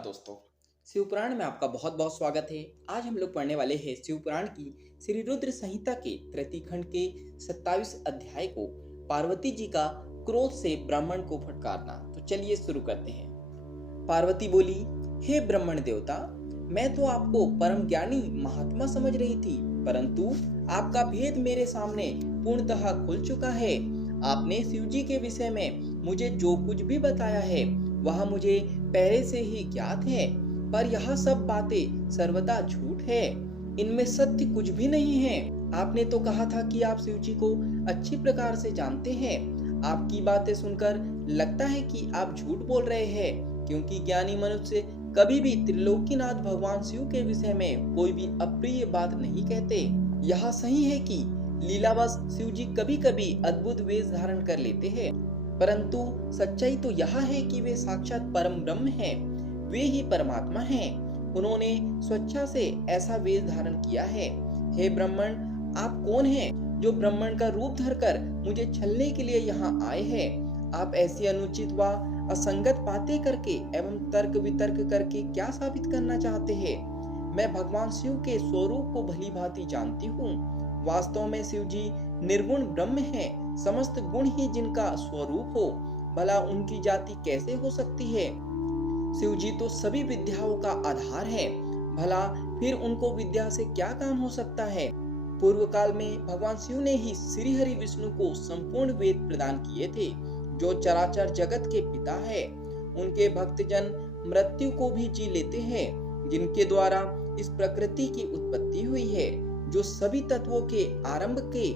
नमस्कार दोस्तों। शिव पुराण में आपका बहुत बहुत स्वागत है। आज हम लोग पढ़ने वाले हैं शिव पुराण की श्री रुद्र संहिता के तृतीय खंड के 27 अध्याय को, पार्वती जी का क्रोध से ब्राह्मण को फटकारना। तो चलिए शुरू करते हैं। पार्वती बोली, हे ब्राह्मण देवता, मैं तो आपको परम ज्ञानी महात्मा समझ रही थी, परंतु आपका भेद मेरे सामने पूर्णतः खुल चुका है। आपने शिव जी के विषय में मुझे जो कुछ भी बताया है वह मुझे पहले से ही ज्ञात है, पर यह सब बातें सर्वदा झूठ है। इनमें सत्य कुछ भी नहीं है। आपने तो कहा था कि आप शिव जी को अच्छी प्रकार से जानते हैं। आपकी बातें सुनकर लगता है कि आप झूठ बोल रहे हैं, क्योंकि ज्ञानी मनुष्य कभी भी त्रिलोकीनाथ भगवान शिव के विषय में कोई भी अप्रिय बात नहीं कहते। यह सही है कि लीलावश शिव जी कभी कभी अद्भुत वेश धारण कर लेते हैं, परंतु सच्चाई तो यह है कि वे साक्षात परम ब्रह्म हैं। वे ही परमात्मा हैं। उन्होंने स्वेच्छा से ऐसा वेश धारण किया है। हे ब्राह्मण, आप कौन हैं जो ब्राह्मण का रूप धरकर मुझे छलने के लिए यहाँ आए हैं? आप ऐसी अनुचित व असंगत बातें करके एवं तर्क वितर्क करके क्या साबित करना चाहते हैं? मैं भगवान शिव के स्वरूप को भली भांति जानती हूँ। वास्तव में शिव जी निर्गुण ब्रह्म है। समस्त गुण ही जिनका स्वरूप हो, भला उनकी जाति कैसे हो सकती है? शिव जी तो सभी विद्याओं का आधार है, भला फिर उनको विद्या से क्या काम हो सकता है? पूर्व काल में भगवान शिव ने ही श्री हरि विष्णु को संपूर्ण वेद प्रदान किए थे, जो चराचर जगत के पिता है। उनके भक्तजन मृत्यु को भी जी लेते हैं, जिनके द्वारा इस प्रकृति की उत्पत्ति हुई है, जो सभी तत्वों के आरंभ के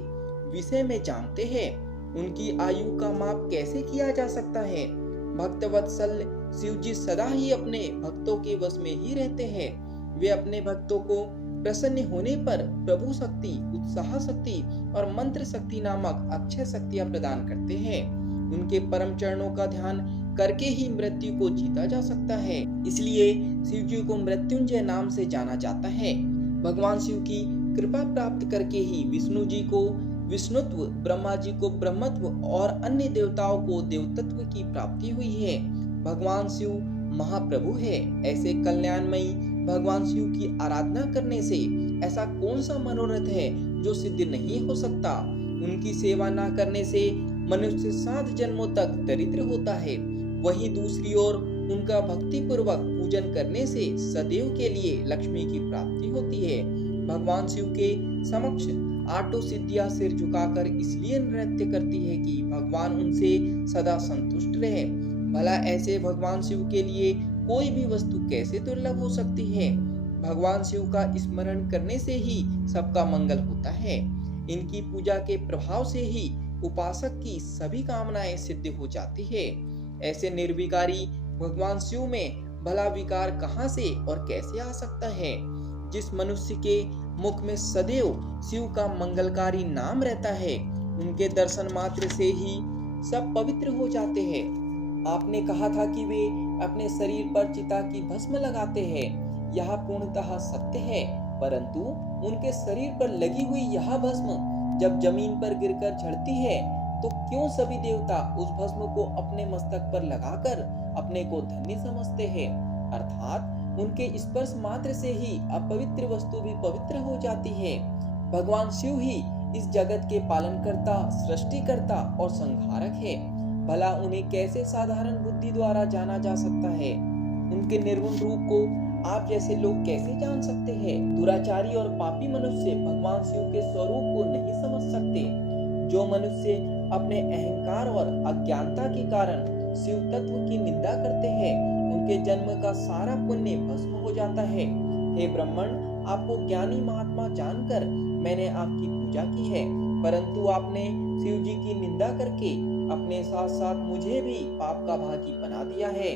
विषय में जानते हैं। उनकी आयु का माप कैसे किया जा सकता है? भक्तवत्सल शिव जी सदा ही अपने भक्तों के वश में ही रहते हैं। वे अपने भक्तों को प्रसन्न होने पर प्रभु शक्ति, उत्साह शक्ति और मंत्र शक्ति नामक अक्षय शक्तियां प्रदान करते हैं। उनके परम चरणों का ध्यान करके ही मृत्यु को जीता जा सकता है। इसलिए शिव जी को मृत्युंजय नाम से जाना जाता है। भगवान शिव की कृपा प्राप्त करके ही विष्णु जी को विष्णुत्व, ब्रह्मा जी को ब्रह्मत्व और अन्य देवताओं को देवतत्व की प्राप्ति हुई है। भगवान शिव महाप्रभु है। ऐसे कल्याणमयी भगवान शिव की आराधना करने से ऐसा कौन सा मनोरथ है जो सिद्ध नहीं हो सकता? उनकी सेवा न करने से मनुष्य 7 जन्मों तक दरिद्र होता है। वहीं दूसरी ओर उनका भक्ति पूर्वक पूजन करने से सदैव के लिए लक्ष्मी की प्राप्ति होती है। भगवान शिव के समक्ष 8 सिद्धियां सिर झुकाकर इसलिए नृत्य करती है कि भगवान उनसे सदा संतुष्ट रहे। भला ऐसे भगवान शिव के लिए कोई भी वस्तु कैसे दुर्लभ हो सकती है? भगवान शिव का स्मरण करने से ही सबका मंगल होता है। इनकी पूजा के प्रभाव से ही उपासक की सभी कामनाएं सिद्ध हो जाती है। ऐसे निर्विकारी भगवान शिव में भला विकार कहां से और कैसे आ सकता है? जिस मनुष्य के मुख में सदैव शिव का मंगलकारी नाम रहता है, उनके दर्शन मात्र से ही सब पवित्र हो जाते हैं। आपने कहा था कि वे अपने शरीर पर चिता की भस्म लगाते हैं। यह पूर्णतः सत्य है, परंतु उनके शरीर पर लगी हुई यह भस्म जब जमीन पर गिरकर झड़ती है, तो क्यों सभी देवता उस भस्म को अपने मस्तक पर लगाकर अपने को धन्य समझते हैं? अर्थात उनके स्पर्श मात्र से ही अपवित्र वस्तु भी पवित्र हो जाती है। भगवान शिव ही इस जगत के पालनकर्ता, सृष्टिकर्ता और संहारक है। भला उन्हें कैसे साधारण बुद्धि द्वारा जाना जा सकता है? उनके निर्गुण रूप को आप जैसे लोग कैसे जान सकते हैं? दुराचारी और पापी मनुष्य भगवान शिव के स्वरूप को नहीं समझ सकते। जो मनुष्य अपने अहंकार और अज्ञानता के कारण शिव तत्व की निंदा करते हैं, उनके जन्म का सारा पुण्य भस्म हो जाता है। हे ब्राह्मण, आपको ज्ञानी महात्मा जानकर मैंने आपकी पूजा की है, परंतु आपने शिव जी की निंदा करके अपने साथ साथ मुझे भी पाप का भागी बना दिया है।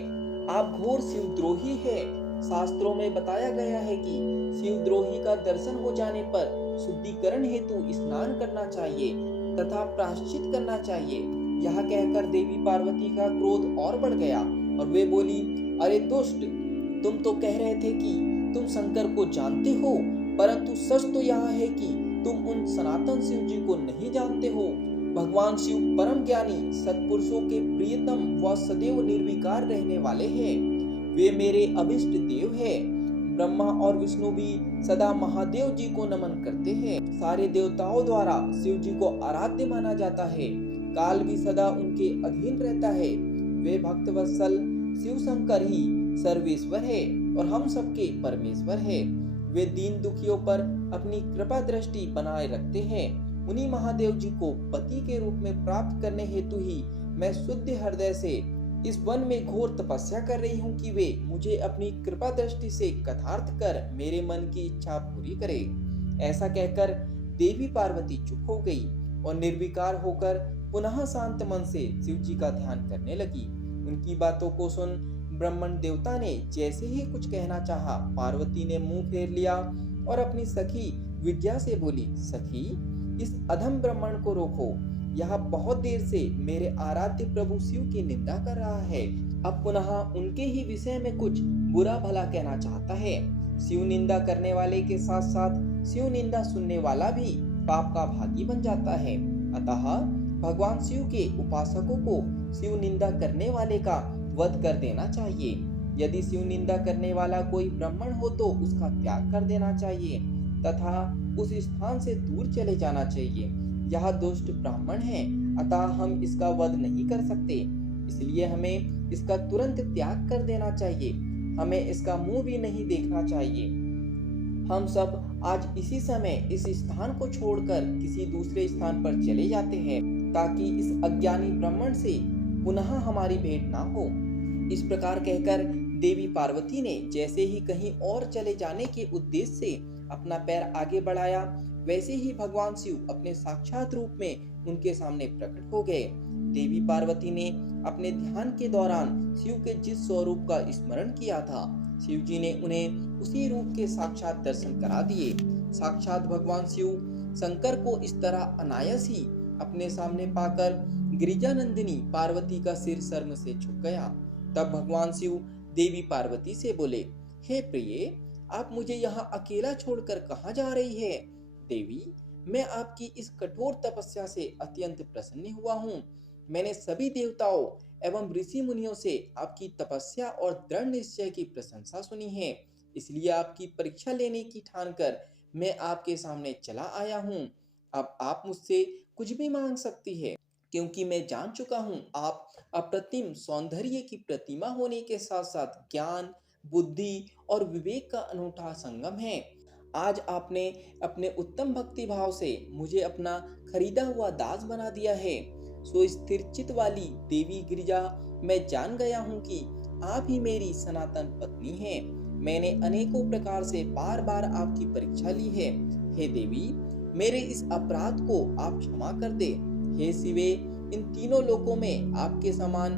आप घोर शिवद्रोही है। शास्त्रों में बताया गया है कि शिवद्रोही का दर्शन हो जाने पर शुद्धिकरण हेतु स्नान करना चाहिए तथा प्रायश्चित करना चाहिए। यह कहकर देवी पार्वती का क्रोध और बढ़ गया और वे बोली, अरे दुष्ट, तुम तो कह रहे थे कि तुम शंकर को जानते हो, परंतु सच तो यह है कि तुम उन सनातन शिव जी को नहीं जानते हो। भगवान शिव परम ज्ञानी, सत्पुरुषों के प्रियतम व सदैव निर्विकार रहने वाले हैं। वे मेरे अभिष्ट देव है। ब्रह्मा और विष्णु भी सदा महादेव जी को नमन करते हैं। सारे देवताओं द्वारा शिव जी को आराध्य माना जाता है। काल भी सदा उनके अधीन रहता है। वे भक्तवत्सल शिव शंकर ही सर्वेश्वर है और हम सबके परमेश्वर है। वे दीन दुखियों पर अपनी कृपा दृष्टि बनाए रखते हैं। उन्हीं महादेव जी को पति के रूप में प्राप्त करने हेतु ही मैं शुद्ध हृदय से इस वन में घोर तपस्या कर रही हूँ कि वे मुझे अपनी कृपा दृष्टि से कथार्थ कर मेरे मन की इच्छा पूरी करे। ऐसा कहकर देवी पार्वती चुप हो गई और निर्विकार होकर पुनः शांत मन से शिव जी का ध्यान करने लगी। उनकी बातों को सुन ब्रह्मण देवता ने जैसे ही कुछ कहना चाहा, पार्वती ने मुंह फेर लिया और अपनी सखी विद्या से बोली, सखी इस अधम ब्राह्मण को रोको। यह बहुत देर से मेरे आराध्य प्रभु शिव की निंदा कर रहा है। अब पुनः उनके ही विषय में कुछ बुरा भला कहना चाहता है। शिव निंदा करने वाले के साथ साथ शिव निंदा सुनने वाला भी पाप का भागी बन जाता है। अतः भगवान शिव के उपासकों को शिव निंदा करने वाले का वध कर देना चाहिए। यदि शिव निंदा करने वाला कोई ब्राह्मण हो तो उसका त्याग कर देना चाहिए तथा उस स्थान से दूर चले जाना चाहिए। यह दुष्ट ब्राह्मण है, अतः हम इसका वध नहीं कर सकते, इसलिए हमें इसका तुरंत त्याग कर देना चाहिए। हमें इसका मुंह भी नहीं देखना चाहिए। हम सब आज इसी समय इस स्थान को छोड़कर किसी दूसरे स्थान पर चले जाते हैं ताकि इस अज्ञानी ब्राह्मण से पुनः हमारी भेंट ना हो। इस प्रकार कहकर देवी पार्वती ने जैसे ही कहीं और चले जाने के उद्देश्य से अपना पैर आगे बढ़ाया, वैसे ही भगवान शिव अपने साक्षात रूप में उनके सामने प्रकट हो गए। देवी पार्वती ने अपने ध्यान के दौरान शिव के जिस स्वरूप का स्मरण किया था, शिव जी ने उन्हें उसी रूप के साक्षात दर्शन करा दिए। साक्षात भगवान शिव शंकर को इस तरह अनायास ही अपने सामने पाकर गिरिजानंदिनी पार्वती का सिर शर्म से झुक गया। तब भगवान शिव देवी पार्वती से बोले, हे प्रिय, आप मुझे यहाँ अकेला छोड़कर कहाँ जा रही है? देवी, मैं आपकी इस कठोर तपस्या से अत्यंत प्रसन्न हुआ हूँ। मैंने सभी देवताओं एवं ऋषि मुनियों से आपकी तपस्या और दृढ़ निश्चय की प्रशंसा सुनी है, इसलिए आपकी परीक्षा लेने की ठान कर मैं आपके सामने चला आया हूँ। अब आप मुझसे कुछ भी मांग सकती है, क्योंकि मैं जान चुका हूँ आप अप्रतिम सौंदर्य की प्रतिमा होने के साथ साथ ज्ञान, बुद्धि और विवेक का अनूठा संगम है। आज आपने अपने उत्तम भक्ति भाव से मुझे अपना खरीदा हुआ दास बना दिया है। सो स्थिर चित वाली देवी गिरिजा, मैं जान गया हूँ कि आप ही मेरी सनातन पत्नी हैं। मैंने अनेकों प्रकार से बार बार आपकी परीक्षा ली है। हे देवी, मेरे इस अपराध को आप क्षमा कर दे। हे शिवे, इन तीनों लोकों में आपके समान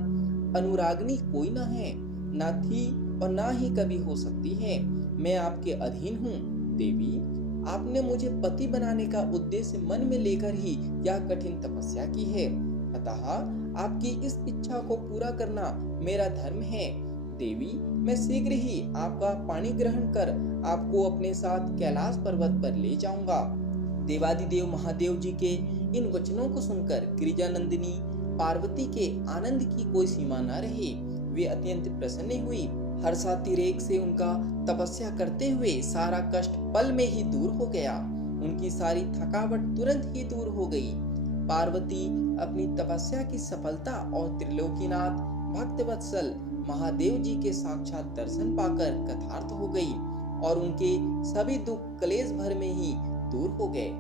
अनुरागनी कोई न है, न थी और ना ही कभी हो सकती है। मैं आपके अधीन हूँ। देवी, आपने मुझे पति बनाने का उद्देश्य मन में लेकर ही यह कठिन तपस्या की है, अतः आपकी इस इच्छा को पूरा करना मेरा धर्म है। देवी, मैं शीघ्र ही आपका पाणी ग्रहण कर आपको अपने साथ कैलाश पर्वत पर ले जाऊंगा। देवादिदेव महादेव जी के इन वचनों को सुनकर गिरिजानंदिनी पार्वती के आनंद की कोई सीमा न रही। वे अत्यंत प्रसन्न हुई। हर्षातिरेक से उनका तपस्या करते हुए सारा कष्ट पल में ही दूर हो गया। उनकी सारी थकावट तुरंत ही दूर हो गई। पार्वती अपनी तपस्या की सफलता और त्रिलोकीनाथ भक्तवत्सल महादेव जी के साक्षात दर्शन पाकर कृतार्थ हो गई और उनके सभी दुख क्लेश भर में ही दूर हो गए।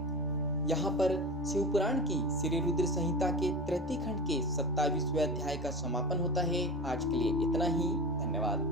यहाँ पर शिवपुराण की श्री रुद्र संहिता के तृतीय खंड के 27वें अध्याय का समापन होता है। आज के लिए इतना ही। धन्यवाद।